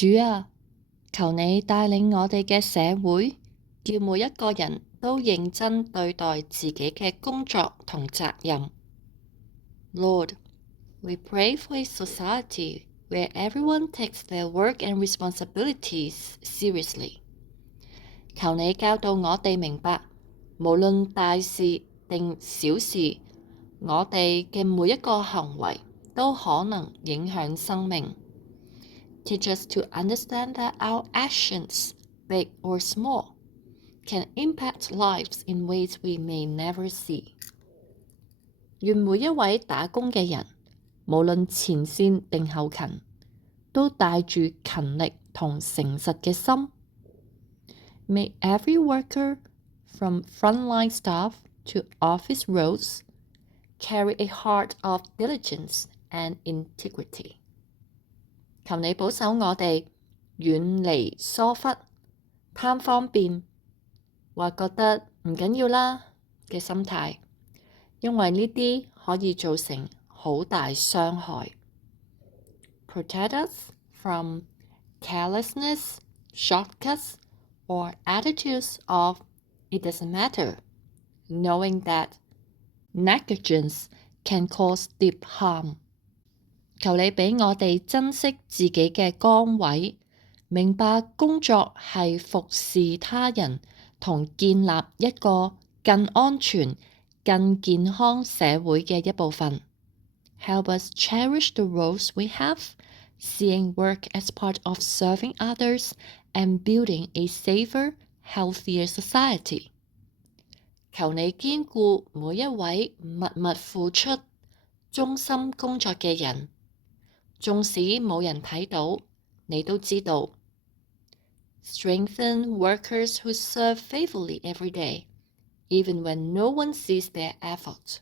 主啊，求你帶領我哋嘅社會，叫每一個人都認真對待自己嘅工作同責任。Lord, we pray for a society where everyone takes their work and responsibilities seriously. 求你教導我哋明白，無論大事定小事，我哋嘅每一個行為都可能影響生命。Teach us to understand that our actions, big or small, can impact lives in ways we may never see. 願每一位打工嘅人，無論前線定後勤，都帶住勤力同誠實嘅心。May every worker, from frontline staff to office roles, carry a heart of diligence and integrity. 求你保守我哋遠離疏忽、貪方便或覺得唔緊要啦嘅心態，因為呢啲可以造成好大傷害。Protect us from carelessness, shortcuts, or attitudes of it doesn't matter, knowing that negligence can cause deep harm. 求你俾我哋珍惜自己嘅崗位，明白工作係服侍他人同建立一個更安全、更健康社會嘅一部分。Help us cherish the roles we have, seeing work as part of serving others and building a safer, healthier society. 求你堅固每一位默默付出、忠心工作嘅人。縱使冇人睇到，你都知道。Strengthen workers who serve faithfully every day, even when no one sees their effort.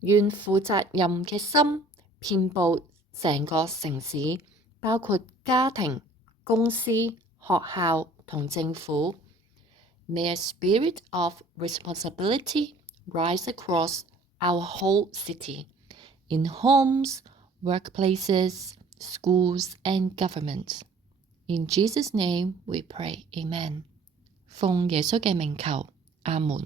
願負責任嘅心遍佈成個城市，包括家庭、公司、學校同政府。May a spirit of responsibility rise across our whole city, in homes, workplaces, schools, and government. In Jesus' name we pray. Amen. 奉耶穌嘅名求，阿門。